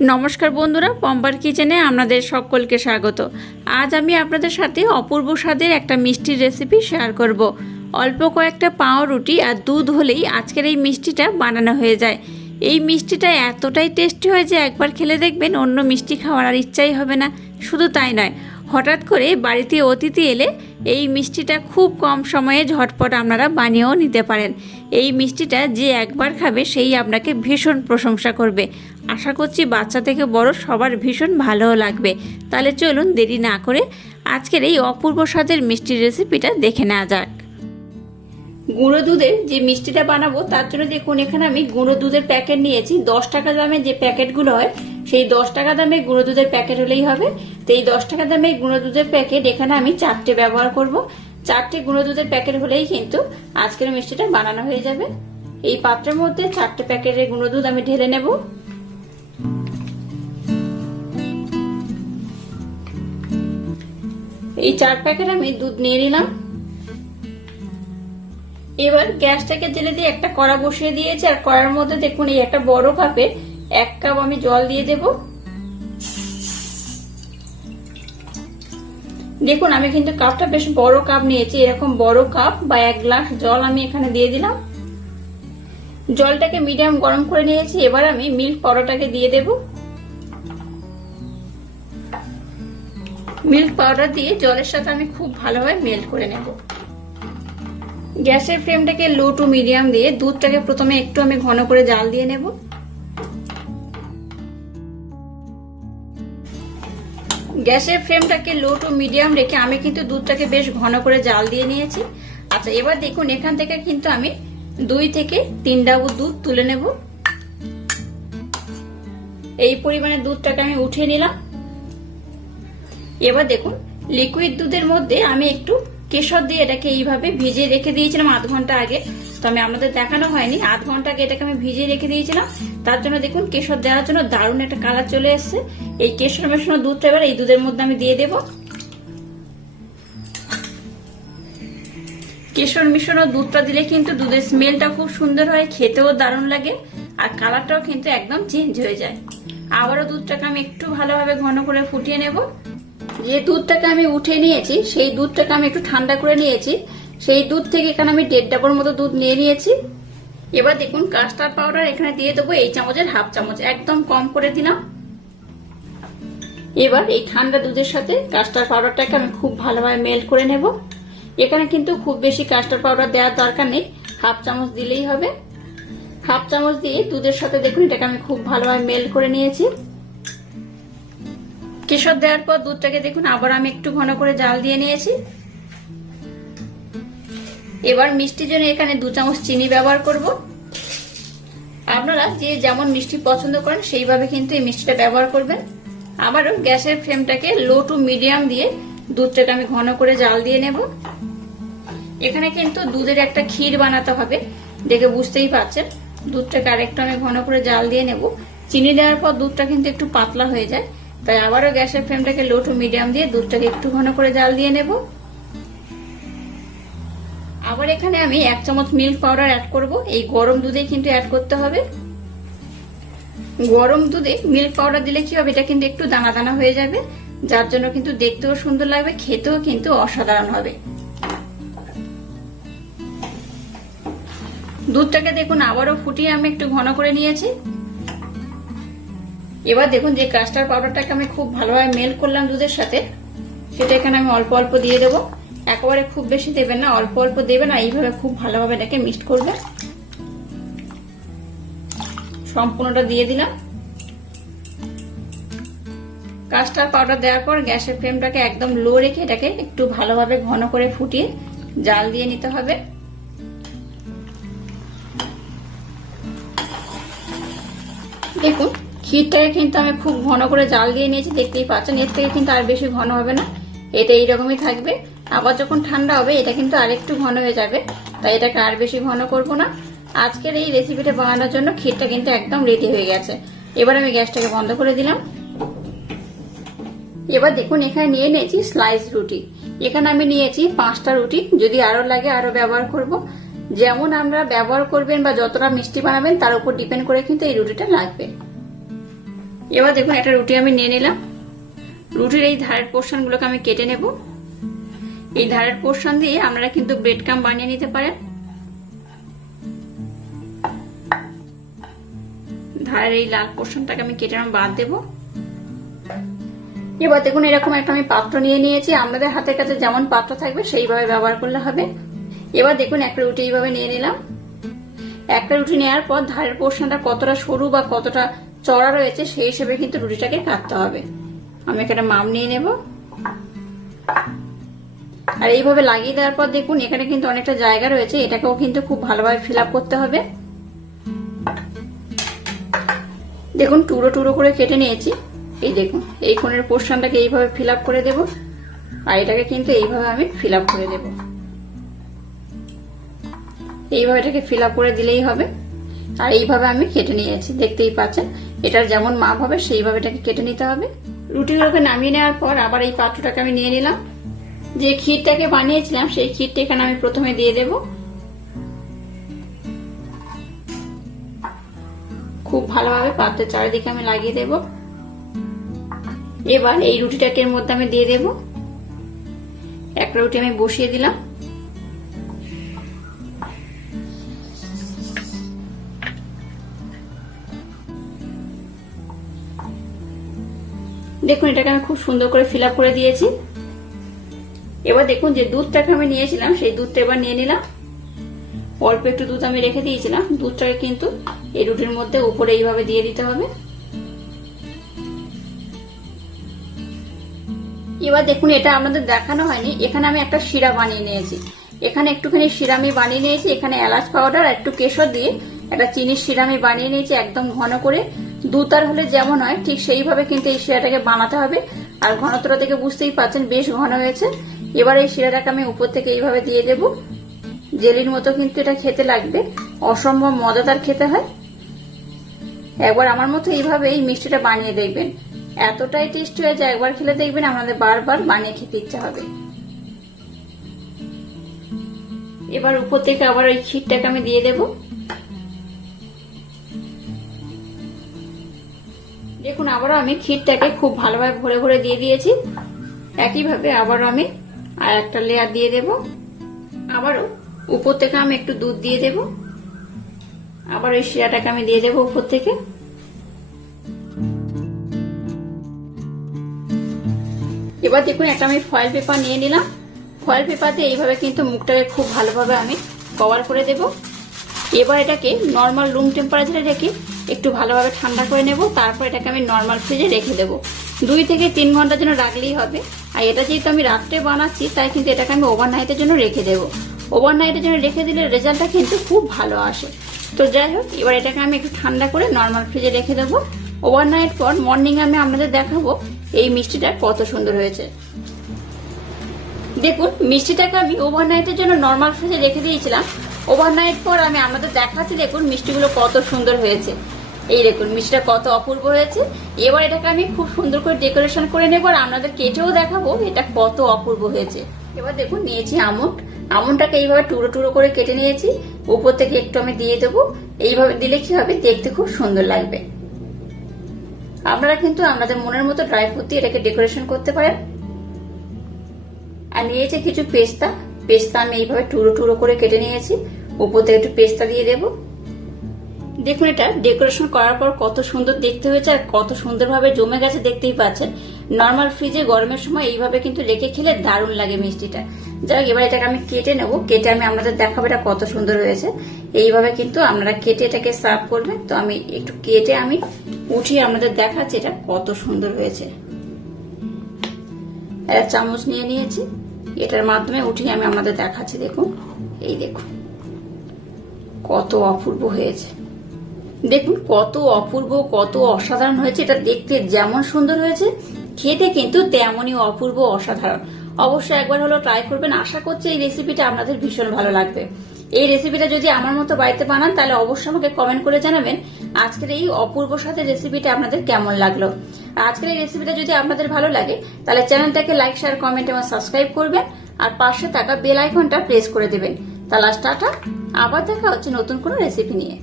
নমস্কার বন্ধুরা, পম্পার কিচেনে আপনাদের সকলকে স্বাগত। আজ আমি আপনাদের সাথে অপূর্ব স্বাদের একটা মিষ্টির রেসিপি শেয়ার করব। অল্প কয়েকটা পাউরুটি আর দুধ হলেই আজকের এই মিষ্টিটা বানানো হয়ে যায়। এই মিষ্টিটা এতটাই টেস্টি হয় যে একবার খেলে দেখবেন অন্য মিষ্টি খাওয়ার আর ইচ্ছাই হবে না। শুধু তাই নয়, হঠাৎ করে বাড়িতে অতিথি এলে এই মিষ্টিটা খুব কম সময়ে ঝটপট আপনারা বানিয়েও নিতে পারেন। এই মিষ্টিটা যে একবার খাবে সেই আপনাকে ভীষণ প্রশংসা করবে। আশা করছি বাচ্চা থেকে বড় সবার ভীষণ ভালোও লাগবে। তাহলে চলুন দেরি না করে আজকের এই অপূর্ব স্বাদের মিষ্টির রেসিপিটা দেখে নেওয়া যাক। গুঁড়ো দুধের যে মিষ্টিটা বানাবো তার জন্য দেখুন, এখানে আমি গুঁড়ো দুধের প্যাকেট নিয়েছি। 10 টাকা দামের যে প্যাকেটগুলো হয় সেই 10 টাকা দামের গুঁড়ো দুধের প্যাকেট হলেই হবে। তো এই 10 টাকা দামের গুঁড়ো দুধের প্যাকেট এখানে আমি 4টে ব্যবহার করব। 4টে গুঁড়ো দুধের প্যাকেট হলেই কিন্তু আজকের মিষ্টিটা বানানো হয়ে যাবে। এই পাত্রের মধ্যে 4টে প্যাকেটের গুঁড়ো দুধ আমি ঢেলে নেব। এই 4 প্যাকেট আমি দুধ নিয়ে নিলাম। এবার গ্যাসটাকে জেলে দিয়ে একটা কড়া বসিয়ে দিয়েছি, আর কড়ার মধ্যে দেখুন এই একটা বড় কাপে 1 কাপ আমি জল দিয়ে দেব। দেখুন আমি কিন্তু কাপটা বেশ বড় কাপ নিয়েছি, এরকম বড় কাপ বা 1 গ্লাস জল আমি এখানে দিয়ে দিলাম। জলটাকে মিডিয়াম গরম করে নিয়েছি। এবার আমি মিল্ক পাউডারটাকে দিয়ে দেব। মিল্ক পাউডার দিয়ে জলের সাথে আমি খুব ভালোভাবে মেল্ট করে নেব। গ্যাসের ফ্লেমটাকে লো টু মিডিয়াম দিয়ে দুধটাকে প্রথমে একটু আমি ঘন করে জাল দিয়ে নেব। গ্যাসের ফ্লেমটাকে লো টু মিডিয়াম রেখে আমি কিন্তু দুধটাকে বেশ ঘন করে জাল দিয়ে নিয়েছি। আচ্ছা, এবার দেখুন এখান থেকে কিন্তু আমি 2 থেকে 3 ডাবু দুধ তুলে নেব। এই পরিমাণে দুধটাকে আমি উঠিয়ে নিলাম। এবার দেখুন লিকুইড দুধের মধ্যে আমি একটু কেশর দিয়ে এটাকে এইভাবে ভিজিয়ে রেখে দিয়েছিলাম আধ ঘন্টা আগে। তো আমি আপনাদের দেখানো হয়নি, আধ ঘন্টা আগে এটাকে আমি ভিজিয়ে রেখে দিয়েছিলাম। তার জন্য দেখুন কেশর দেওয়ার জন্য দারুণ একটা কালার চলে এসছে। এই কেশর মেশানো দুধটা এবার এই দুধের মধ্যে আমি দিয়ে দেব। কেশর মিশানো দুধটা দিলে কিন্তু দুধের স্মেলটা খুব সুন্দর হয়, খেতেও দারুণ লাগে, আর কালারটাও কিন্তু একদম চেঞ্জ হয়ে যায়। আবারও দুধটাকে আমি একটু ভালোভাবে ঘন করে ফুটিয়ে নেব। যে দুধটাকে আমি উঠিয়ে নিয়েছি সেই দুধটাকে আমি একটু ঠান্ডা করে নিয়েছি। সেই দুধ থেকে এখানে আমি 1.5 ডাবর মতো দুধ নিয়ে নিয়েছি। এবার দেখুন কাস্টার্ড পাউডার এখানে দিয়ে দেবো এই চামচের হাফ চামচ, একদম কম করে দিলাম। এবার এই ঠান্ডা দুধের সাথে কাস্টার্ড পাউডারটাকে আমি খুব ভালোভাবে মেল্ট করে নেব। এখানে কিন্তু খুব বেশি কাস্টার্ড পাউডার দেওয়ার দরকার নেই, হাফ চামচ দিলেই হবে। হাফ চামচ দিয়ে দুধের সাথে দেখুন এটাকে আমি খুব ভালোভাবে মেল্ট করে নিয়েছি। কেশর দেওয়ার পর দুধটাকে দেখুন আবার আমি একটু ঘন করে জাল দিয়ে নিয়েছি। এবার মিষ্টির জন্য এখানে 2 চামচ চিনি ব্যবহার করব। আপনারা যে যেমন মিষ্টি পছন্দ করেন সেইভাবে কিন্তু এই মিষ্টিটা ব্যবহার করবেন। আবারও গ্যাসের ফ্লেমটাকে লো টু মিডিয়াম দিয়ে দুধটাকে আমি ঘন করে জাল দিয়ে নেব। এখানে কিন্তু দুধের একটা ক্ষীর বানাতে হবে, দেখে বুঝতেই পারছেন। দুধটাকে আরেকটু আমি ঘন করে জাল দিয়ে নেব। চিনি দেওয়ার পর দুধটা কিন্তু একটু পাতলা হয়ে যায়, তাই আবারও গ্যাসের ফ্লেমটাকে লো টু মিডিয়াম দিয়ে দুধটাকে একটু ঘন করে জাল দিয়ে নেব। আবার এখানে আমি 1 চামচ মিল্ক পাউডার অ্যাড করব। এই গরম দুধে কিন্তু অ্যাড করতে হবে। গরম দুধে মিল্ক পাউডার দিলে কি হবে, এটা কিন্তু একটু দানা দানা হয়ে যাবে, যার জন্য কিন্তু দেখতেও সুন্দর লাগবে, খেতেও কিন্তু অসাধারণ হবে। দুধটাকে দেখুন আবারও ফুটিয়ে আমি একটু ঘন করে নিয়েছি। এবার দেখুন যে কাস্টার্ড পাউডারটাকে আমি খুব ভালোভাবে মেল্ট করলাম দুধের সাথে, সেটা এখানে আমি অল্প অল্প দিয়ে দেবো। একেবারে খুব বেশি দেবেন না, অল্প অল্প দেবেন, আর এইভাবে খুব ভালোভাবে এটাকে মিক্সড করবেন। সম্পূর্ণটা দিয়ে দিলাম। কাস্টার্ড পাউডার দেওয়ার পর গ্যাসের ফ্লেমটাকে একদম লো রেখে এটাকে একটু ভালোভাবে ঘন করে ফুটিয়ে জাল দিয়ে নিতে হবে। দেখুন ক্ষীরটাকে কিন্তু আমি খুব ঘন করে জাল দিয়ে নিয়েছি, দেখতেই পাচ্ছেন। এর থেকে কিন্তু আর বেশি ঘন হবে না, এটা এইরকমই থাকবে। আবার যখন ঠান্ডা হবে এটা কিন্তু আরেকটু ঘন হয়ে যাবে, তাই এটাকে আর বেশি ঘন করব না। আজকের এই রেসিপিটা বানানোর জন্য ক্ষীরটা কিন্তু একদম রেডি হয়ে গেছে। এবার আমি গ্যাসটাকে বন্ধ করে দিলাম। এবার দেখুন এখানে নিয়ে নিয়েছি স্লাইস রুটি। এখানে আমি নিয়েছি 5টা রুটি, যদি আরো লাগে আরো ব্যবহার করব। যেমন আমরা ব্যবহার করবেন বা যতটা মিষ্টি বানাবেন তার উপর ডিপেন্ড করে কিন্তু এই রুটিটা লাগবে। এবার দেখুন একটা রুটি আমি নিয়ে নিলাম। রুটির এই ধারের পোর্শনগুলোকে আমি কেটে নেব। এই ধারের পোর্শন দিয়ে আপনারা কিন্তু ব্রেড ক্রাম্ব বানিয়ে নিতে পারেন। ধারের এই লাল পোর্শনটাকে আমি কেটে বাদ দেব। এবার দেখুন এরকম একটা আমি পাত্র নিয়ে নিয়েছি। আপনাদের হাতের কাছে যেমন পাত্র থাকবে সেইভাবে ব্যবহার করলে হবে। এবার দেখুন একটা রুটি এইভাবে নিয়ে নিলাম। একটা রুটি নেওয়ার পর ধারের পোর্শনটা কতটা সরু বা কতটা চড়া রয়েছে সেই হিসেবে কিন্তু রুটিটাকে কাটতে হবে। আমি এখানে মাপ নিয়ে নেব। আর এইভাবে লাগিয়ে দেওয়ার পর দেখুন এখানে কিন্তু অনেকটা জায়গা রয়েছে, এটাকেও কিন্তু খুব ভালোভাবে ফিল আপ করতে হবে। দেখুন টুকরো টুকরো করে কেটে নিয়েছি। এই দেখুন এই কোণের পোর্শনটাকে এইভাবে ফিল আপ করে দেব, আর এটাকে কিন্তু এইভাবে আমি ফিল আপ করে দেব। এইভাবে এটাকে ফিল আপ করে দিলেই হবে। আর এইভাবে আমি কেটে নিয়েছি, দেখতেই পাচ্ছেন। এটার যেমন মাপ হবে সেইভাবে এটাকে কেটে নিতে হবে। রুটিগুলোকে নামিয়ে নেওয়ার পর আবার এই পাত্রটাকে আমি নিয়ে নিলাম। যে ক্ষীরটাকে বানিয়েছিলাম সেই ক্ষীরটা এখানে আমি প্রথমে দিয়ে দেব। খুব ভালোভাবে পাত্রের চারিদিকে আমি লাগিয়ে দেব। এবার এই রুটিটাকে এর মধ্যে আমি দিয়ে দেব। একটা রুটি আমি বসিয়ে দিলাম। দেখুন এটাকে আমি খুব সুন্দর করে ফিল আপ করে দিয়েছি। এবার দেখুন যে দুধটাকে আমি নিয়েছিলাম সেই দুধটা এবার নিয়ে নিলাম। অল্প একটু দুধ আমি রেখে দিয়েছিলাম, দুধটাকে কিন্তু এই রুটির মধ্যে উপরে এইভাবে দিয়ে দিতে হবে। এবার দেখুন এটা আমাদের দেখানো হয়নি, এখানে আমি একটা শিরা বানিয়ে নিয়েছি। এখানে একটুখানি শিরা আমি বানিয়ে নিয়েছি। এখানে এলাচ পাউডার আর একটু কেশর দিয়ে একটা চিনির শিরা আমি বানিয়ে নিয়েছি একদম ঘন করে। দুধ আর হলে যেমন হয় ঠিক সেইভাবে কিন্তু এই শিরাটাকে বানাতে হবে। আর ঘনত্বটা থেকে বুঝতেই পারছেন বেশ ঘন হয়েছে। এবার এই শিরাটাকে আমি উপর থেকে এইভাবে দিয়ে দেব। জেলির মতো কিন্তু এটা খেতে লাগবে, অসম্ভব মজাদার খেতে হয়। একবার আমার মতো এইভাবে এই মিষ্টিটা বানিয়ে দেখবেন, এতটাই টেস্টি হয়ে যায়। একবার খেলে দেখবেন আমাদের বারবার বানিয়ে খেতে ইচ্ছা হবে। এবার উপর থেকে আবার ওই ক্ষীরটাকে আমি দিয়ে দেব। দেখুন আবারও আমি ক্ষীরটাকে খুব ভালোভাবে ভরে ভরে দিয়ে দিয়েছি। একইভাবে আবারও আমি আর একটা লেয়ার দিয়ে দেব। আবারও উপর থেকে আমি একটু দুধ দিয়ে দেব। আবার ওই শিরাটাকে আমি দিয়ে দেব উপর থেকে। এবার দেখুন একটা আমি ফয়েল পেপার নিয়ে নিলাম। ফয়েল পেপার দিয়ে এইভাবে কিন্তু মুখটাকে খুব ভালোভাবে আমি কভার করে দেব। এবার এটাকে নর্মাল রুম টেম্পারেচারে রেখে একটু ভালোভাবে ঠান্ডা করে নেব। তারপর এটাকে আমি নর্মাল ফ্রিজে রেখে দেবো 2 থেকে 3 ঘন্টার জন্য রাখলেই হবে। আর এটা যেহেতু আমি রাত্রে বানাচ্ছি তাই কিন্তু এটাকে আমি ওভারনাইটের জন্য রেখে দেবো। ওভারনাইটের জন্য রেখে দিলে রেজাল্টটা কিন্তু খুব ভালো আসে। তো যাই হোক এবার এটাকে আমি একটু ঠান্ডা করে নর্মাল ফ্রিজে রেখে দেবো। ওভারনাইট পর মর্নিং আমি আপনাদের দেখাবো এই মিষ্টিটা কত সুন্দর হয়েছে। দেখুন মিষ্টিটাকে আমি ওভারনাইটের জন্য নর্মাল ফ্রিজে রেখে দিয়েছিলাম। ওভারনাইট পর আমি আপনাদের দেখাচ্ছি, দেখুন মিষ্টিগুলো কত সুন্দর হয়েছে। এই দেখুন মিষ্টিটা কত অপূর্ব হয়েছে। এবার এটাকে আমি খুব সুন্দর করে ডেকোরেশন করে নেব আর আপনাদের কেটেও দেখাবো এটা কত অপূর্ব হয়েছে। এবার দেখুন নিয়েছি আমন্ড। আমন্ডটাকে এইভাবে টুকরো টুকরো করে কেটে নিয়েছি। উপর থেকে একটু আমি দিয়ে দেবো। এইভাবে দিলে কি হবে, দেখতে খুব সুন্দর লাগবে। আপনারা কিন্তু আপনাদের মনের মতো ড্রাই ফ্রুট দিয়ে এটাকে ডেকোরেশন করতে পারেন। আর নিয়েছি কিছু পেস্তা। পেস্তা আমি এইভাবে টুকরো টুকরো করে কেটে নিয়েছি। উপর থেকে একটু পেস্তা দিয়ে দেব। দেখুন এটা ডেকোরেশন করার পর কত সুন্দর দেখতে হয়েছে আর কত সুন্দরভাবে জমে গেছে, দেখতেই পাচ্ছেন। নর্মাল ফ্রিজে গরমের সময় এইভাবে কিন্তু রেখে খেলে দারুণ লাগে মিষ্টিটা। যাই হোক এবার এটাকে আমি কেটে নেব। কেটে আমি আপনাদের দেখাবো এটা কত সুন্দর হয়েছে। এইভাবে কিন্তু আপনারা কেটে এটাকে সার্ভ করবেন। তো আমি একটু কেটে আমি উঠিয়ে আপনাদের দেখাচ্ছি এটা কত সুন্দর হয়েছে। একটা চামচ নিয়ে নিয়েছি, এটার মাধ্যমে উঠিয়ে আমি আপনাদের দেখাচ্ছি। দেখুন এই দেখুন কত অপূর্ব হয়েছে। দেখুন কত অপূর্ব, কত অসাধারণ হয়েছে। এটা দেখতে যেমন সুন্দর হয়েছে খেতে কিন্তু তেমনই অপূর্ব অসাধারণ। অবশ্যই একবার হলো ট্রাই করবেন। আশা করছি এই রেসিপিটা আপনাদের ভীষণ ভালো লাগবে। এই রেসিপিটা যদি আমার মতো বাড়িতে বানান তাহলে অবশ্যই আমাকে কমেন্ট করে জানাবেন আজকের এই অপূর্ব স্বাদের রেসিপিটা আপনাদের কেমন লাগলো। আজকের এই রেসিপিটা যদি আপনাদের ভালো লাগে তাহলে চ্যানেলটাকে লাইক, শেয়ার, কমেন্ট এবং সাবস্ক্রাইব করবেন আর পাশে থাকা বেল আইকনটা প্রেস করে দেবেন। তাহলে টাটা, আবার দেখা হচ্ছে নতুন কোনো রেসিপি নিয়ে।